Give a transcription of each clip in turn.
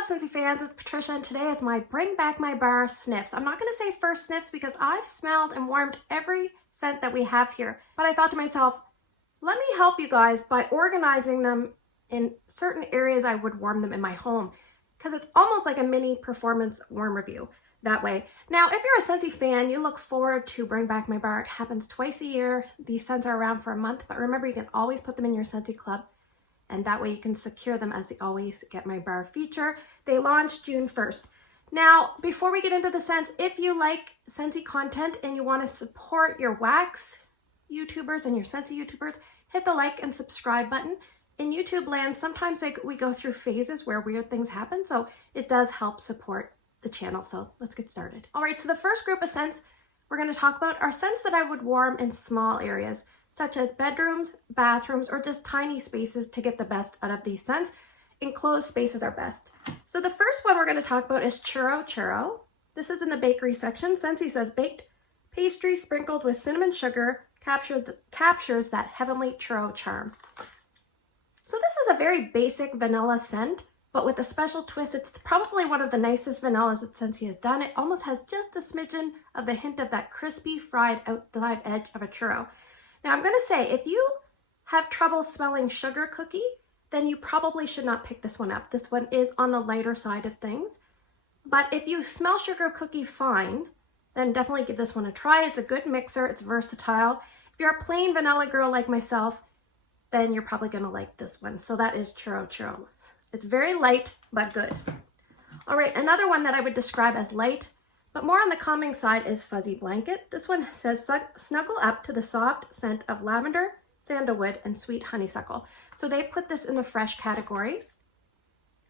What's up, Scentsy fans? It's Patricia, and today is my Bring Back My Bar sniffs. I'm not going to say first sniffs because I've smelled and warmed every scent that we have here. But I thought to myself, let me help you guys by organizing them in certain areas I would warm them in my home. Because it's almost like a mini performance warm review that way. Now, if you're a Scentsy fan, you look forward to Bring Back My Bar. It happens twice a year. These scents are around for a month, but remember, you can always put them in your Scentsy club. And that way you can secure them as the Always Get My Bar feature. They launched June 1st. Now, before we get into the scents, if you like Scentsy content and you want to support your wax YouTubers and your Scentsy YouTubers, hit the like and subscribe button. In YouTube land, sometimes we go through phases where weird things happen, so it does help support the channel. So let's get started. All right, so the first group of scents we're going to talk about are scents that I would warm in small areas, such as bedrooms, bathrooms, or just tiny spaces to get the best out of these scents. Enclosed spaces are best. So the first one we're going to talk about is CHURRO. This is in the bakery section. Scentsy says baked pastry sprinkled with cinnamon sugar captures that heavenly churro charm. So this is a very basic vanilla scent, but with a special twist. It's probably one of the nicest vanillas that Scentsy has done. It almost has just a smidgen of the hint of that crispy fried outside edge of a churro. Now I'm going to say, if you have trouble smelling sugar cookie, then you probably should not pick this one up. This one is on the lighter side of things. But if you smell sugar cookie fine, then definitely give this one a try. It's a good mixer. It's versatile. If you're a plain vanilla girl like myself, then you're probably going to like this one. So that is CHURRO. It's very light, but good. All right, another one that I would describe as light, but more on the calming side, is Fuzzy Blanket. This one says snuggle up to the soft scent of lavender, sandalwood, and sweet honeysuckle. So they put this in the fresh category.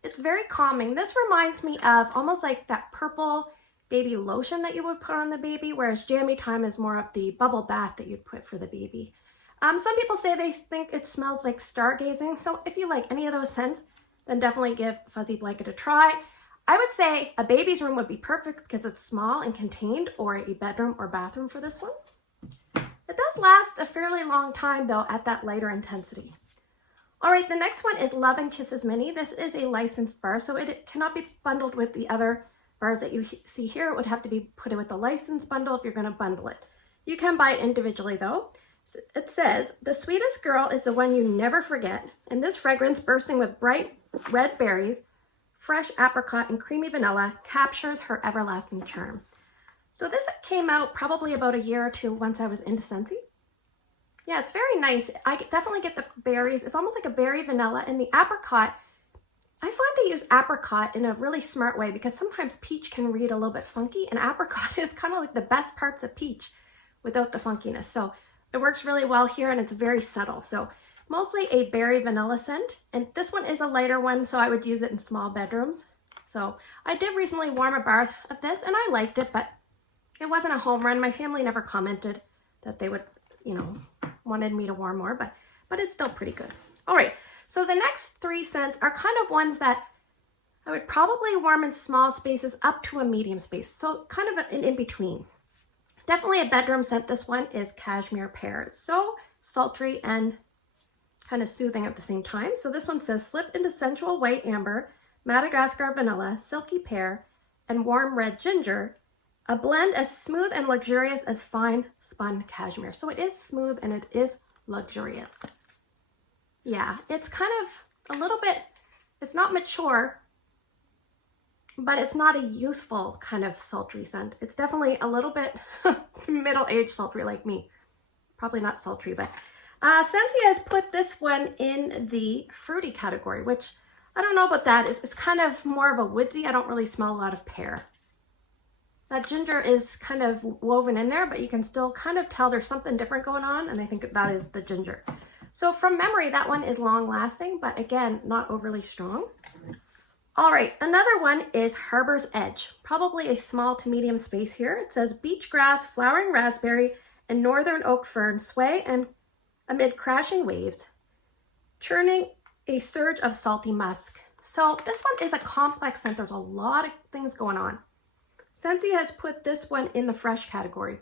It's very calming. This reminds me of almost like that purple baby lotion that you would put on the baby, whereas Jammy Time is more of the bubble bath that you'd put for the baby. Some people say they think it smells like stargazing. So if you like any of those scents, then definitely give Fuzzy Blanket a try. I would say a baby's room would be perfect because it's small and contained, or a bedroom or bathroom for this one. It does last a fairly long time though at that lighter intensity. All right, the next one is Love and Kisses Mini. This is a licensed bar, so it cannot be bundled with the other bars that you see here. It would have to be put in with a license bundle if you're going to bundle it. You can buy it individually though. It says, the sweetest girl is the one you never forget, and this fragrance, bursting with bright red berries, fresh apricot, and creamy vanilla, captures her everlasting charm. So this came out probably about a year or two once I was into Scentsy. Yeah, it's very nice. I definitely get the berries. It's almost like a berry vanilla, and the apricot, I find they use apricot in a really smart way because sometimes peach can read a little bit funky, and apricot is kind of like the best parts of peach without the funkiness. So it works really well here, and it's very subtle. So mostly a berry vanilla scent, and this one is a lighter one, so I would use it in small bedrooms. So I did recently warm a bar of this, and I liked it, but it wasn't a home run. My family never commented that they would, wanted me to warm more, but it's still pretty good. All right, so the next three scents are kind of ones that I would probably warm in small spaces up to a medium space, so kind of an in-between. Definitely a bedroom scent. This one is Cashmere Pear. It's so sultry and kind of soothing at the same time. So this one says, slip into sensual white amber, Madagascar vanilla, silky pear, and warm red ginger, a blend as smooth and luxurious as fine spun cashmere. So it is smooth and it is luxurious. Yeah, it's kind of a little bit, it's not mature, but it's not a youthful kind of sultry scent. It's definitely a little bit middle-aged sultry like me. Probably not sultry, but Scentsy has put this one in the fruity category, which I don't know about that. It's kind of more of a woodsy. I don't really smell a lot of pear. That ginger is kind of woven in there, but you can still kind of tell there's something different going on, and I think that is the ginger. So from memory, that one is long-lasting, but again, not overly strong. All right, another one is Harbor's Edge. Probably a small to medium space here. It says beach grass, flowering raspberry, and northern oak fern sway and amid crashing waves, churning a surge of salty musk. So this one is a complex scent. There's a lot of things going on. Scentsy has put this one in the fresh category.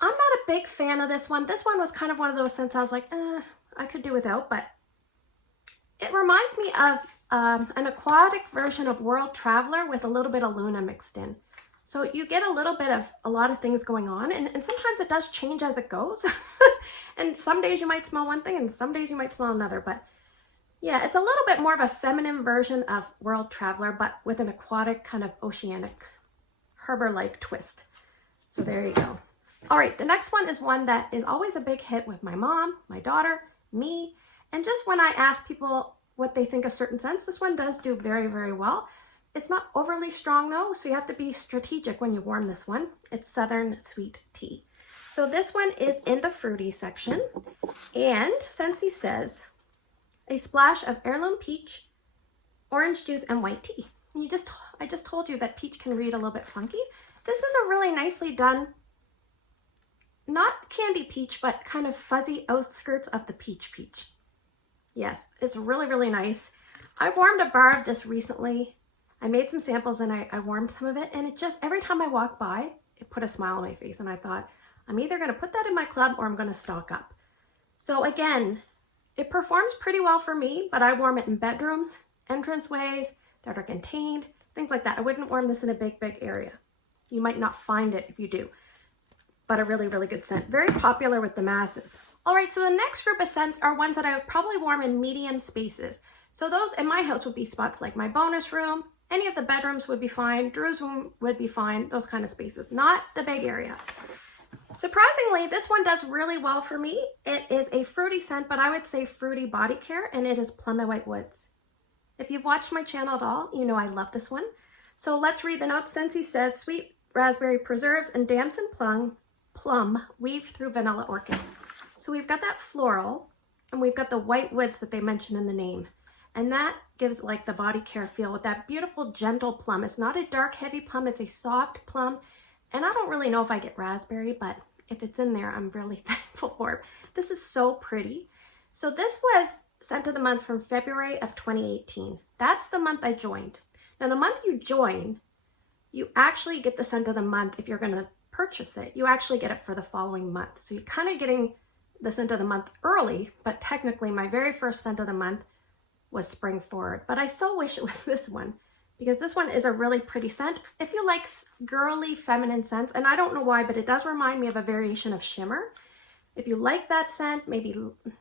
I'm not a big fan of this one. This one was kind of one of those scents I was like, I could do without, but it reminds me of an aquatic version of World Traveler with a little bit of Luna mixed in. So you get a little bit of a lot of things going on, and sometimes it does change as it goes. And some days you might smell one thing and some days you might smell another, but yeah, it's a little bit more of a feminine version of World Traveler, but with an aquatic kind of oceanic harbor-like twist. So there you go. All right, the next one is one that is always a big hit with my mom, my daughter, me, and just when I ask people what they think of certain scents, this one does do very, very well. It's not overly strong though, so you have to be strategic when you warm this one. It's Southern Sweet Tea. So this one is in the fruity section, and Scentsy says, a splash of heirloom peach, orange juice, and white tea. And I just told you that peach can read a little bit funky. This is a really nicely done, not candy peach, but kind of fuzzy outskirts of the peach. Yes, it's really, really nice. I warmed a bar of this recently. I made some samples and I warmed some of it, and it just, every time I walk by, it put a smile on my face, and I thought, I'm either going to put that in my club or I'm going to stock up. So again, it performs pretty well for me, but I warm it in bedrooms, entranceways that are contained, things like that. I wouldn't warm this in a big area. You might not find it if you do, but a really, really good scent. Very popular with the masses. All right, so the next group of scents are ones that I would probably warm in medium spaces. So those in my house would be spots like my bonus room, any of the bedrooms would be fine, Drew's room would be fine, those kind of spaces, not the big area. Surprisingly, this one does really well for me. It is a fruity scent, but I would say fruity body care, and it is Plum and White Woods. If you've watched my channel at all, you know I love this one. So let's read the notes. Scentsy says, sweet raspberry preserves and damson plum weaved through vanilla orchid. So we've got that floral, and we've got the white woods that they mention in the name. And that gives like the body care feel with that beautiful gentle plum. It's not a dark heavy plum, it's a soft plum. And I don't really know if I get raspberry, but if it's in there, I'm really thankful for it. This is so pretty. So this was scent of the month from February of 2018. That's the month I joined. Now the month you join, you actually get the scent of the month. If you're going to purchase it, you actually get it for the following month. So you're kind of getting the scent of the month early, but technically my very first scent of the month was spring forward. But I so wish it was this one, because this one is a really pretty scent. If you like girly feminine scents, and I don't know why, but it does remind me of a variation of shimmer. If you like that scent, maybe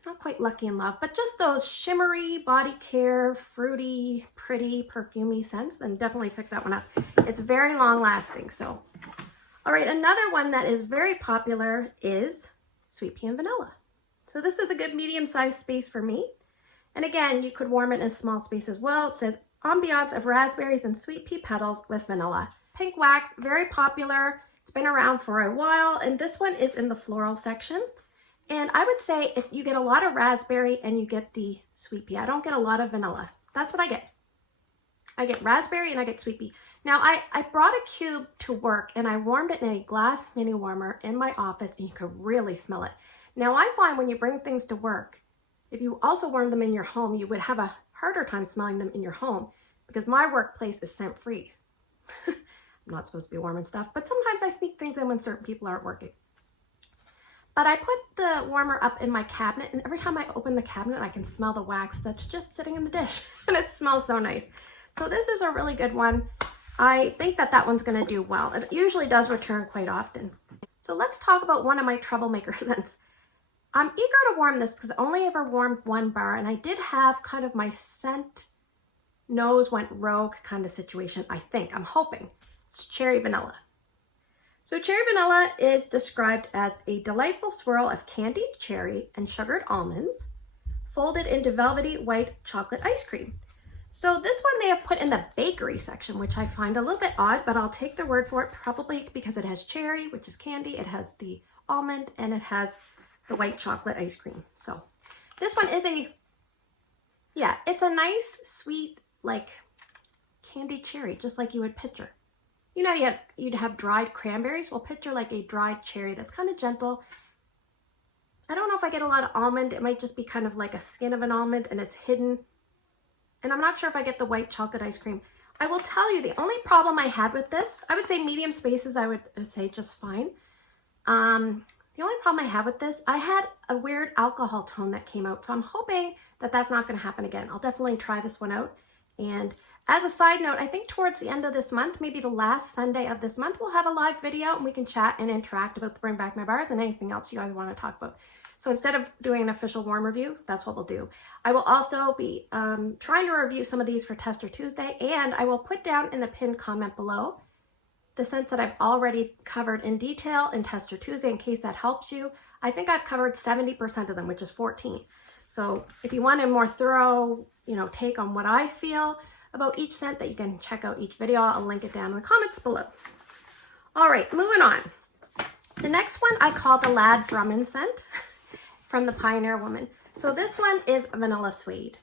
not quite Lucky in Love, but just those shimmery, body care, fruity, pretty, perfumey scents, then definitely pick that one up. It's very long lasting. So, all right, another one that is very popular is Sweet Pea and Vanilla. So this is a good medium-sized space for me. And again, you could warm it in a small space as well. It says ambiance of raspberries and sweet pea petals with vanilla. Pink wax, very popular. It's been around for a while, and this one is in the floral section. And I would say if you get a lot of raspberry and you get the sweet pea, I don't get a lot of vanilla. That's what I get. I get raspberry and I get sweet pea. Now I brought a cube to work and I warmed it in a glass mini warmer in my office, and you could really smell it. Now I find when you bring things to work, if you also warm them in your home, you would have a harder time smelling them in your home, because my workplace is scent free. I'm not supposed to be warming stuff, but sometimes I sneak things in when certain people aren't working. But I put the warmer up in my cabinet, and every time I open the cabinet, I can smell the wax that's just sitting in the dish, and it smells so nice. So this is a really good one. I think that that one's going to do well. It usually does return quite often. So let's talk about one of my troublemaker scents. I'm eager to warm this because I only ever warmed one bar, and I did have kind of my scent nose went rogue kind of situation, I think. I'm hoping. It's Cherry Vanilla. So Cherry Vanilla is described as a delightful swirl of candied cherry and sugared almonds folded into velvety white chocolate ice cream. So this one they have put in the bakery section, which I find a little bit odd, but I'll take their word for it, probably because it has cherry, which is candy, it has the almond, and it has the white chocolate ice cream. So this one is it's a nice, sweet, like candied cherry, just like you would picture. You know, you'd have dried cranberries. Well, picture like a dried cherry that's kind of gentle. I don't know if I get a lot of almond. It might just be kind of like a skin of an almond and it's hidden. And I'm not sure if I get the white chocolate ice cream. I will tell you the only problem I had with this, I would say medium spaces, I would say just fine. The only problem I had with this, I had a weird alcohol tone that came out. So I'm hoping that that's not going to happen again. I'll definitely try this one out. And as a side note, I think towards the end of this month, maybe the last Sunday of this month, we'll have a live video and we can chat and interact about the Bring Back My Bars and anything else you guys want to talk about. So instead of doing an official warm review, that's what we'll do. I will also be trying to review some of these for Tester Tuesday, and I will put down in the pinned comment below the scents that I've already covered in detail in Tester Tuesday in case that helps you. I think I've covered 70% of them, which is 14. So if you want a more thorough, take on what I feel about each scent, that you can check out each video, I'll link it down in the comments below. All right, moving on. The next one I call the Lad Drummond scent from the Pioneer Woman. So this one is Vanilla Suede.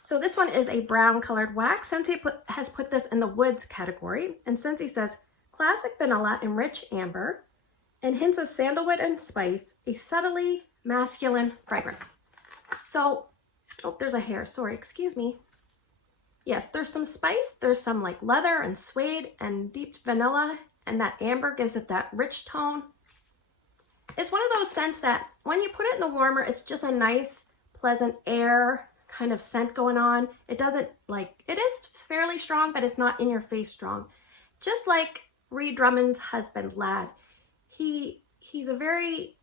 So this one is a brown colored wax. Scentsy has put this in the woods category, and Scentsy says, classic vanilla and rich amber, and hints of sandalwood and spice, a subtly masculine fragrance. So, oh, there's a hair, sorry, excuse me. Yes, there's some spice, there's some like leather and suede and deep vanilla, and that amber gives it that rich tone. It's one of those scents that when you put it in the warmer, it's just a nice, pleasant air kind of scent going on. It doesn't it is fairly strong, but it's not in your face strong. Just like Ree Drummond's husband, Lad. He's a very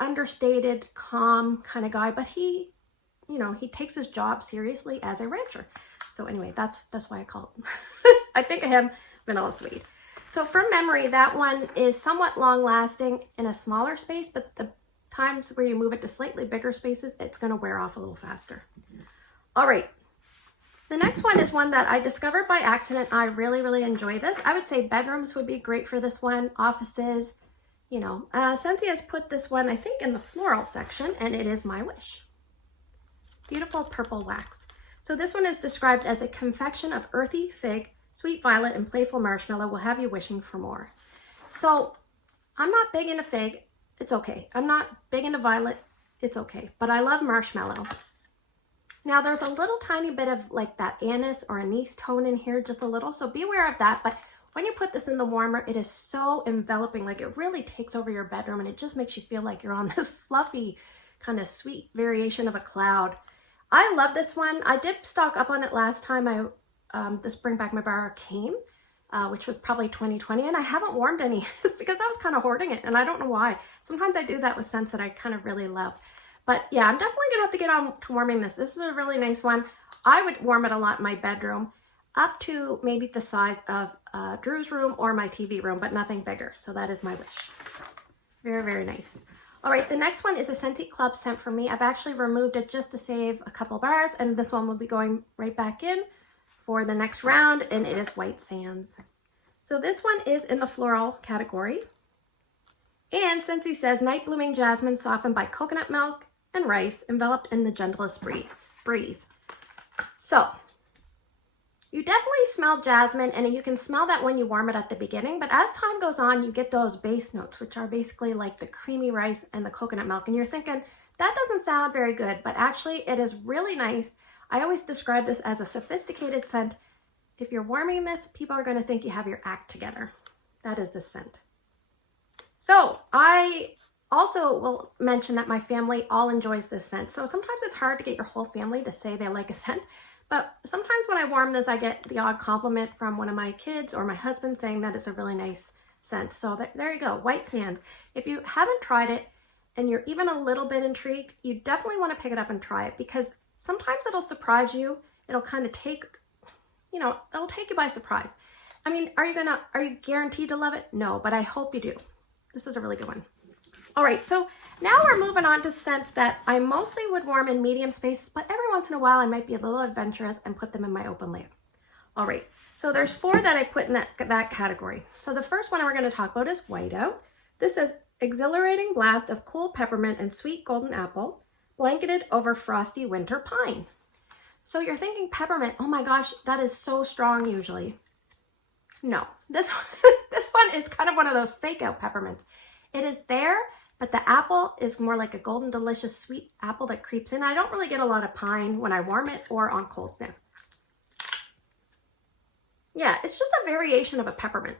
understated, calm kind of guy, but he takes his job seriously as a rancher. So anyway, that's why I call him. I think of him Vanilla Suede. So from memory, that one is somewhat long lasting in a smaller space, but the times where you move it to slightly bigger spaces, it's going to wear off a little faster. All right. The next one is one that I discovered by accident. I really, really enjoy this. I would say bedrooms would be great for this one. Offices, Scentsy has put this one, I think, in the floral section, and it is My Wish. Beautiful purple wax. So this one is described as a confection of earthy fig, sweet violet, and playful marshmallow will have you wishing for more. So I'm not big into fig. It's okay. I'm not big into violet. It's okay. But I love marshmallow. Now there's a little tiny bit of like that anise or anise tone in here, just a little. So be aware of that. But when you put this in the warmer, it is so enveloping. Like it really takes over your bedroom and it just makes you feel like you're on this fluffy kind of sweet variation of a cloud. I love this one. I did stock up on it last time this Bring Back My Bar came, which was probably 2020, and I haven't warmed any because I was kind of hoarding it, and I don't know why. Sometimes I do that with scents that I kind of really love. But yeah, I'm definitely gonna have to get on to warming this. This is a really nice one. I would warm it a lot in my bedroom, up to maybe the size of Drew's room or my TV room, but nothing bigger. So that is My Wish. Very, very nice. All right, the next one is a Scentsy Club scent for me. I've actually removed it just to save a couple bars, and this one will be going right back in for the next round, and it is White Sands. So this one is in the floral category. And Scentsy says, night blooming jasmine softened by coconut milk and rice, enveloped in the gentlest breeze. So you definitely smell jasmine, and you can smell that when you warm it at the beginning, but as time goes on, you get those base notes, which are basically like the creamy rice and the coconut milk, and you're thinking, that doesn't sound very good, but actually it is really nice. I always describe this as a sophisticated scent. If you're warming this, people are going to think you have your act together. That is this scent. So I also will mention that my family all enjoys this scent. So sometimes it's hard to get your whole family to say they like a scent. But sometimes when I warm this, I get the odd compliment from one of my kids or my husband saying that it's a really nice scent. So there you go, White Sands. If you haven't tried it and you're even a little bit intrigued, you definitely want to pick it up and try it, because sometimes it'll surprise you. It'll kind of take, it'll take you by surprise. I mean, are you guaranteed to love it? No, but I hope you do. This is a really good one. All right, so now we're moving on to scents that I mostly would warm in medium spaces, but every once in a while I might be a little adventurous and put them in my open layout. All right, so there's 4 that I put in that category. So the first one we're going to talk about is Whiteout. This is exhilarating blast of cool peppermint and sweet golden apple, blanketed over frosty winter pine. So you're thinking peppermint, oh my gosh, that is so strong usually. No, this one is kind of one of those fake out peppermints. It is there, but the apple is more like a golden delicious sweet apple that creeps in. I don't really get a lot of pine when I warm it or on cold snap. Yeah, it's just a variation of a peppermint,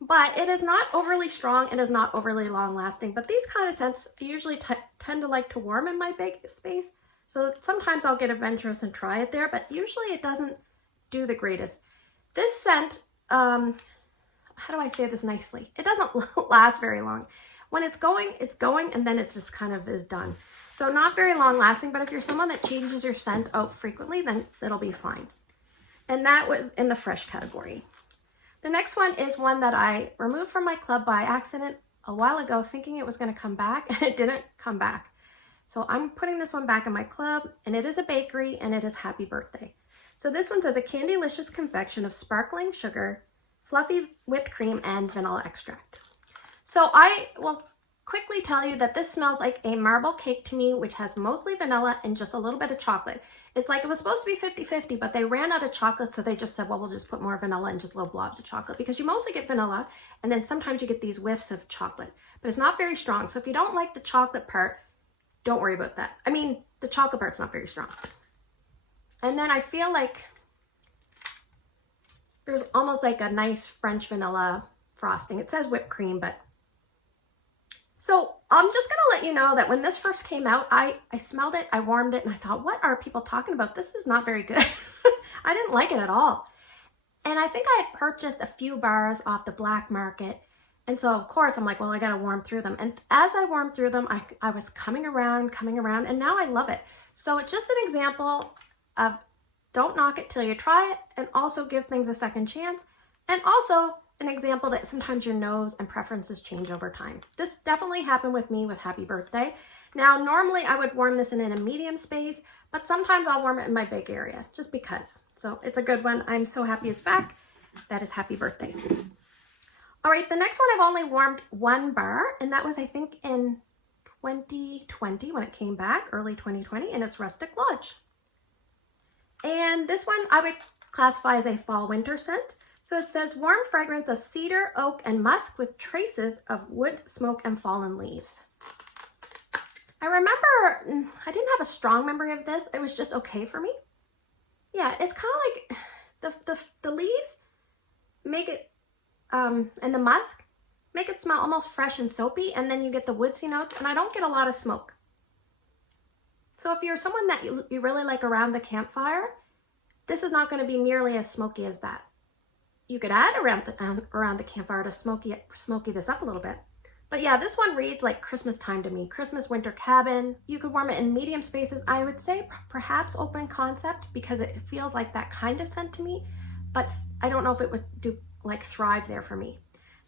but it is not overly strong. It is not overly long lasting, but these kind of scents I usually tend to like to warm in my big space. So sometimes I'll get adventurous and try it there, but usually it doesn't do the greatest. This scent, how do I say this nicely? It doesn't last very long. When it's going, and then it just kind of is done. So not very long lasting, but if you're someone that changes your scent out frequently, then it'll be fine. And that was in the fresh category. The next one is one that I removed from my club by accident a while ago, thinking it was going to come back, and it didn't come back. So I'm putting this one back in my club, and it is a bakery, and it is Happy Birthday. So this one says a Candylicious confection of sparkling sugar, fluffy whipped cream, and vanilla extract. So I will quickly tell you that this smells like a marble cake to me, which has mostly vanilla and just a little bit of chocolate. It's like it was supposed to be 50-50, but they ran out of chocolate, so they just said, well, we'll just put more vanilla and just little blobs of chocolate, because you mostly get vanilla, and then sometimes you get these whiffs of chocolate, but it's not very strong. So if you don't like the chocolate part, don't worry about that. I mean, the chocolate part's not very strong. And then I feel like there's almost like a nice French vanilla frosting. It says whipped cream, but... So I'm just going to let you know that when this first came out, I smelled it, I warmed it, and I thought, what are people talking about? This is not very good. I didn't like it at all. And I think I had purchased a few bars off the black market. And so, of course, I'm like, well, I got to warm through them. And as I warmed through them, I was coming around, and now I love it. So it's just an example of don't knock it till you try it, and also give things a second chance. And also an example that sometimes your nose and preferences change over time. This definitely happened with me with Happy Birthday. Now, normally I would warm this in a medium space, but sometimes I'll warm it in my big area, just because. So it's a good one. I'm so happy it's back. That is Happy Birthday. All right, the next one I've only warmed one bar, and that was, I think, in 2020 when it came back, early 2020, and it's Rustic Lodge. And this one I would classify as a fall-winter scent. So it says warm fragrance of cedar, oak, and musk with traces of wood, smoke, and fallen leaves. I remember, I didn't have a strong memory of this. It was just okay for me. Yeah, it's kind of like the leaves make it, and the musk make it smell almost fresh and soapy, and then you get the woodsy notes, and I don't get a lot of smoke. So if you're someone that you really like around the campfire, this is not going to be nearly as smoky as that. You could add around the campfire to smoky this up a little bit. But yeah, this one reads like Christmas time to me. Christmas winter cabin. You could warm it in medium spaces. I would say perhaps open concept, because it feels like that kind of scent to me. But I don't know if it would thrive there for me.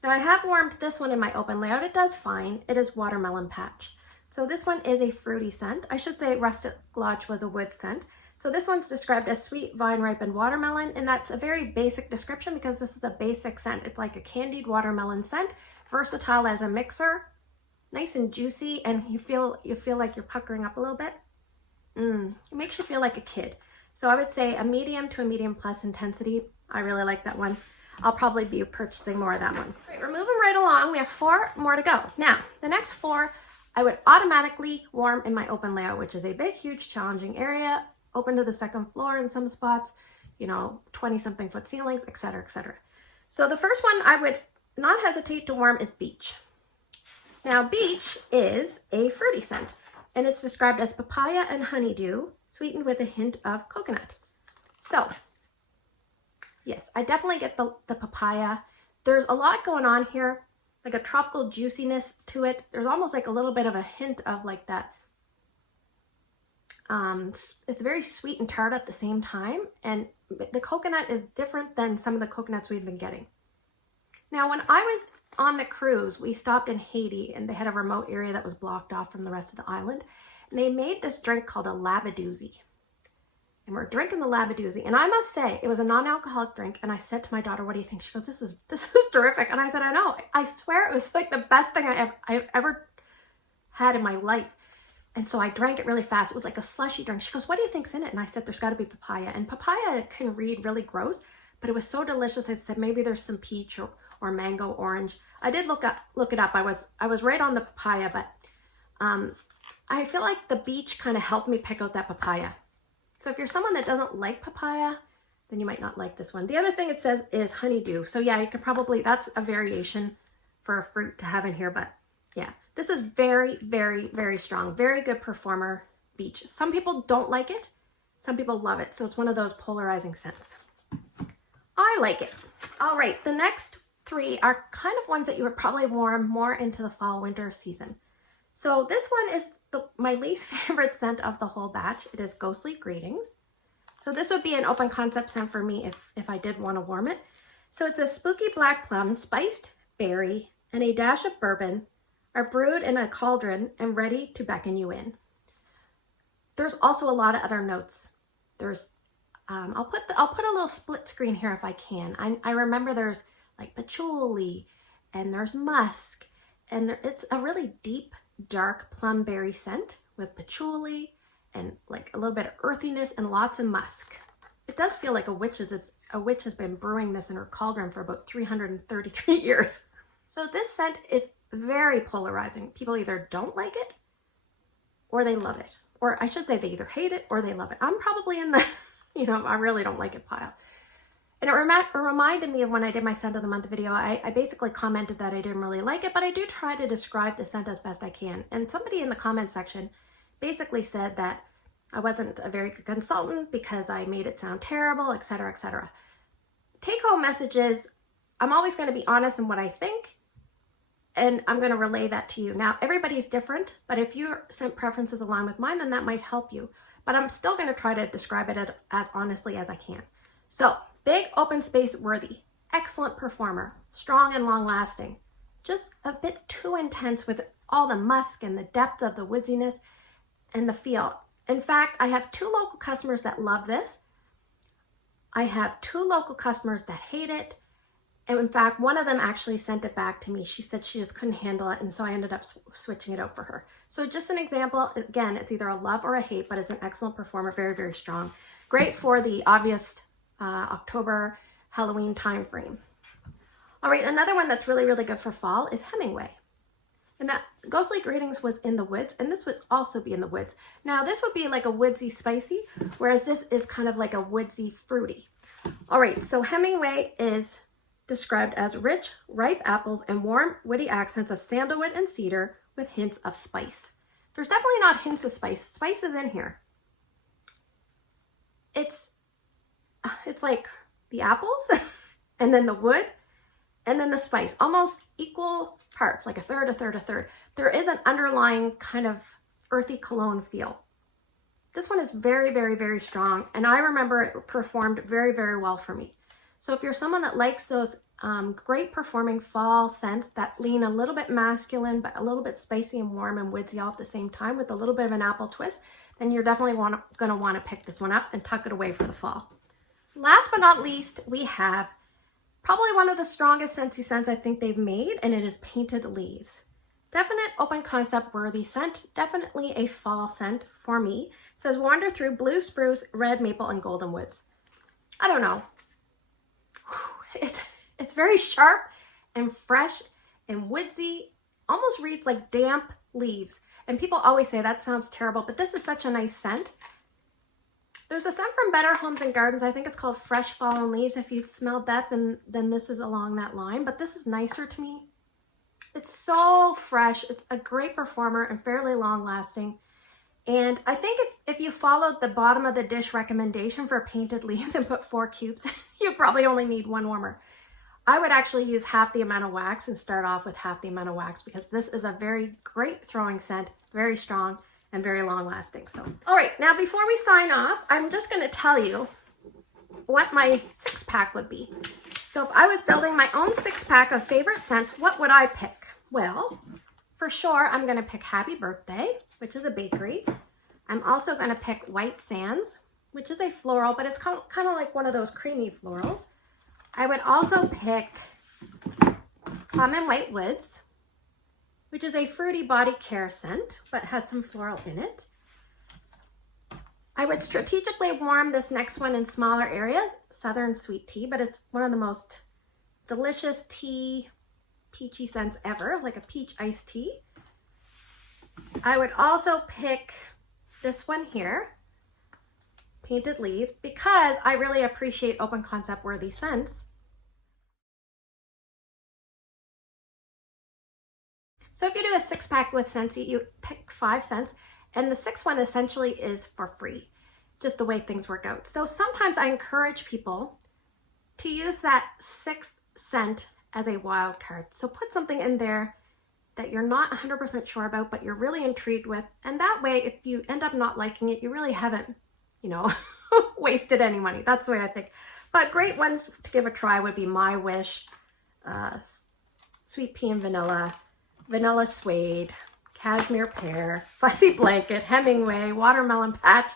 Now I have warmed this one in my open layout. It does fine. It is Watermelon Patch. So this one is a fruity scent. I should say Rustic Lodge was a wood scent. So this one's described as sweet vine-ripened watermelon, and that's a very basic description because this is a basic scent. It's like a candied watermelon scent, versatile as a mixer, nice and juicy, and you feel like you're puckering up a little bit. It makes you feel like a kid. So I would say a medium to a medium plus intensity. I really like that one. I'll probably be purchasing more of that one. All right, we're moving right along. We have 4 more to go. Now, the next 4 I would automatically warm in my open layout, which is a big, huge, challenging area, open to the 2nd floor in some spots, 20-something foot ceilings, etc., etc. So the first one I would not hesitate to warm is Beach. Now, Beach is a fruity scent, and it's described as papaya and honeydew, sweetened with a hint of coconut. So, yes, I definitely get the papaya. There's a lot going on here, like a tropical juiciness to it. There's almost like a little bit of a hint of like that. It's very sweet and tart at the same time, and the coconut is different than some of the coconuts we've been getting. Now, when I was on the cruise, we stopped in Haiti, and they had a remote area that was blocked off from the rest of the island, and they made this drink called a labadoozy. And we're drinking the labadoozy, and I must say, it was a non-alcoholic drink, and I said to my daughter, what do you think? She goes, this is terrific. And I said, I know. I swear it was like the best thing I've ever had in my life. And so I drank it really fast. It was like a slushy drink. She goes, what do you think's in it? And I said, there's got to be papaya. And papaya can read really gross, but it was so delicious. I said, maybe there's some peach or mango, orange. I did look it up. I was right on the papaya, but I feel like the Beach kind of helped me pick out that papaya. So if you're someone that doesn't like papaya, then you might not like this one. The other thing it says is honeydew. So yeah, you could probably, that's a variation for a fruit to have in here, but yeah. This is very, very, very strong. Very good performer, Beach. Some people don't like it. Some people love it. So it's one of those polarizing scents. I like it. All right, the next three are kind of ones that you would probably warm more into the fall winter season. So this one is my least favorite scent of the whole batch. It is Ghostly Greetings. So this would be an open concept scent for me if I did want to warm it. So it's a spooky black plum, spiced berry, and a dash of bourbon are brewed in a cauldron and ready to beckon you in. There's also a lot of other notes. There's, I'll put a little split screen here if I can. I remember there's like patchouli, and there's musk, and it's a really deep, dark plum berry scent with patchouli and like a little bit of earthiness and lots of musk. It does feel like a witch has been brewing this in her cauldron for about 333 years. So this scent is very polarizing. People either don't like it or they love it. Or I should say they either hate it or they love it. I'm probably in the, I really don't like it pile. And it reminded me of when I did my scent of the month video. I basically commented that I didn't really like it, but I do try to describe the scent as best I can. And somebody in the comment section basically said that I wasn't a very good consultant because I made it sound terrible, etc., etc. Take home message is, I'm always going to be honest in what I think, and I'm going to relay that to you. Now, everybody's different, but if your scent preferences align with mine, then that might help you. But I'm still going to try to describe it as honestly as I can. So, big open space worthy, excellent performer, strong and long lasting, just a bit too intense with all the musk and the depth of the woodsiness and the feel. In fact, I have 2 local customers that love this. I have 2 local customers that hate it. And in fact, one of them actually sent it back to me. She said she just couldn't handle it, and so I ended up switching it out for her. So just an example, again, it's either a love or a hate, but it's an excellent performer, very, very strong. Great for the obvious October Halloween time frame. All right, another one that's really, really good for fall is Hemingway. And that Ghostly Greetings was in the woods, and this would also be in the woods. Now, this would be like a woodsy spicy, whereas this is kind of like a woodsy fruity. All right, so Hemingway is described as rich, ripe apples and warm, witty accents of sandalwood and cedar with hints of spice. There's definitely not hints of spice. Spice is in here. It's like the apples and then the wood and then the spice, almost equal parts, like a third, a third, a third. There is an underlying kind of earthy cologne feel. This one is very, very, very strong, and I remember it performed very, very well for me. So if you're someone that likes those great performing fall scents that lean a little bit masculine, but a little bit spicy and warm and woodsy all at the same time with a little bit of an apple twist, then you're definitely going to want to pick this one up and tuck it away for the fall. Last but not least, we have probably one of the strongest Scentsy scents I think they've made, and it is Painted Leaves. Definite open concept worthy scent, definitely a fall scent for me. It says wander through blue spruce, red maple, and golden woods. I don't know. It's very sharp and fresh and woodsy, almost reads like damp leaves. And people always say that sounds terrible, but this is such a nice scent. There's a scent from Better Homes and Gardens. I think it's called Fresh Fallen Leaves. If you've smelled that, then this is along that line. But this is nicer to me. It's so fresh. It's a great performer and fairly long lasting. And I think if you followed the bottom of the dish recommendation for Painted Leaves and put 4 cubes, you probably only need 1 warmer. I would actually use half the amount of wax and start off with half the amount of wax because this is a very great throwing scent, very strong and very long lasting. So, all right, now before we sign off, I'm just going to tell you what my 6-pack would be. So if I was building my own 6-pack of favorite scents, what would I pick? Well, for sure, I'm going to pick Happy Birthday, which is a bakery. I'm also going to pick White Sands, which is a floral, but it's kind of like one of those creamy florals. I would also pick Plum and White Woods, which is a fruity body care scent, but has some floral in it. I would strategically warm this next one in smaller areas, Southern Sweet Tea, but it's one of the most delicious tea, peachy scents ever, like a peach iced tea. I would also pick this one here, Painted Leaves, because I really appreciate open concept worthy scents. So if you do a 6-pack with Scentsy, you pick 5 scents, and the 6th one essentially is for free, just the way things work out. So sometimes I encourage people to use that 6th scent as a wild card. So put something in there that you're not 100% sure about, but you're really intrigued with. And that way, if you end up not liking it, you really haven't, you know, wasted any money. That's the way I think. But great ones to give a try would be My Wish, Sweet Pea and Vanilla, Vanilla Suede, Cashmere Pear, Fuzzy Blanket, Hemingway, Watermelon Patch.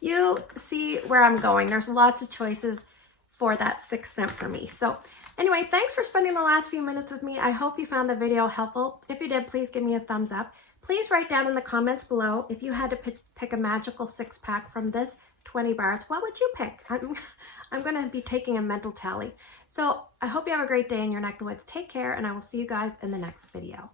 You see where I'm going. There's lots of choices for that 6th scent for me. So anyway, thanks for spending the last few minutes with me. I hope you found the video helpful. If you did, please give me a thumbs up. Please write down in the comments below if you had to pick a magical 6-pack from this 20 bars, what would you pick? I'm going to be taking a mental tally. So I hope you have a great day in your neck of the woods. Take care, and I will see you guys in the next video.